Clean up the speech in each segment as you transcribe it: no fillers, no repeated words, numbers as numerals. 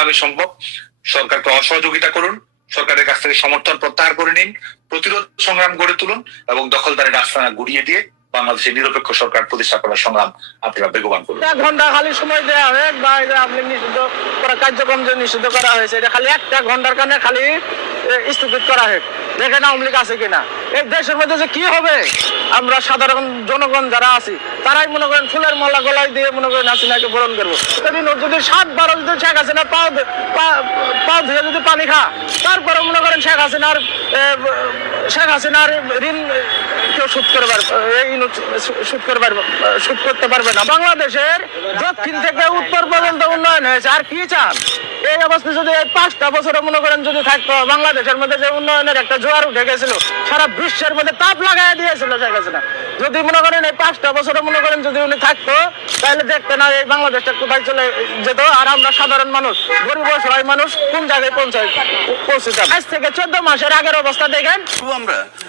যেভাবে সম্ভব সরকারকে অসহযোগিতা করুন, সরকারের কাছ থেকে সমর্থন প্রত্যাহার করে নিন, প্রতিরোধ সংগ্রাম গড়ে তুলুন এবং দখলদারি রাজধানী গুড়িয়ে দিয়ে বাংলাদেশের নিরপেক্ষ সরকার প্রতিষ্ঠা করার সংগ্রাম আপনারা বেগবান করুন। 1 ঘন্টা খালি সময় দেওয়া হয় বা আপনি নিষিদ্ধ করা কার্যক্রম যে নিষিদ্ধ করা হয়েছে এটা খালি 1 ঘন্টার কারণে খালি স্থগিত করা হয়। দেখেন আওয়ামী লীগ আছে কিনা। এই দেশের মধ্যে যে কি হবে, আমরা সাধারণ জনগণ যারা আছি তারাই মনে করেন ফুলের মালা গলায় দিয়ে মনে করেন হাসিনাকে বরণ করবো। যদি 7-12 যদি শেখ হাসিনা পা ধুয়ে যদি পানি খা, তারপরে মনে করেন শেখ হাসিনার ঋণ কেউ শোধ করতে পারবে না। বাংলাদেশের দক্ষিণ থেকে উত্তর পর্যন্ত উন্নয়ন হয়েছে, আর কি চান? এই অবস্থা যদি 5টা বছরে মনে করেন যদি থাকতো, বাংলাদেশের মধ্যে যে উন্নয়নের একটা জোয়ার উঠে গেছিল, সারা বিশ্বের মধ্যে তাপ লাগাই দিয়েছিল শেখ হাসিনা। যদি মনে করেন এই 5টা বছরে মনে করেন যদি উনি থাকতো, তাহলে দেখতে না এই বাংলাদেশটা কোথায় চলে যেত, আর আমরা সাধারণ মানুষ, গরিব অসহায় মানুষ কোন জায়গায় পৌঁছতাম। আজ থেকে 14 মাসের আগের অবস্থা দেখেন।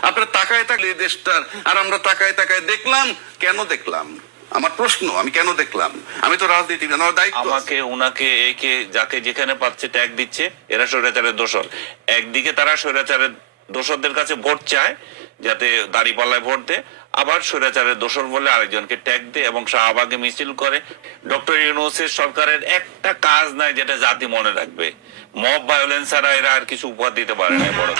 আপনারা তাকায় থাকলে দেশটার, আর আমরা তাকায় দেখলাম। কেন দেখলাম? আমার প্রশ্ন, আমি কেন দেখলাম? আমি তো রাজনীতি, আমার দায়িত্ব। আমাকে উনাকে একে যাকে যেখানে পাচ্ছে ট্যাগ দিচ্ছে, এরা স্বৈরাচারের দোষর। একদিকে তারা স্বৈরাচারের দোষরদের কাছে ভোট চায় যাতে দাঁড়িপাল্লায় ভোট দেয়, আবার স্বৈরাচারের দোষর বলে আরেকজনকে ট্যাগ দেয় এবং শাহবাগে মিছিল করে। ডক্টর ইউনূসের সরকারের একটা কাজ নাই যেটা জাতি মনে রাখবে। মব ভায়োলেন্স ছাড়া এরা আর কিছু উপহার দিতে পারে না বড়।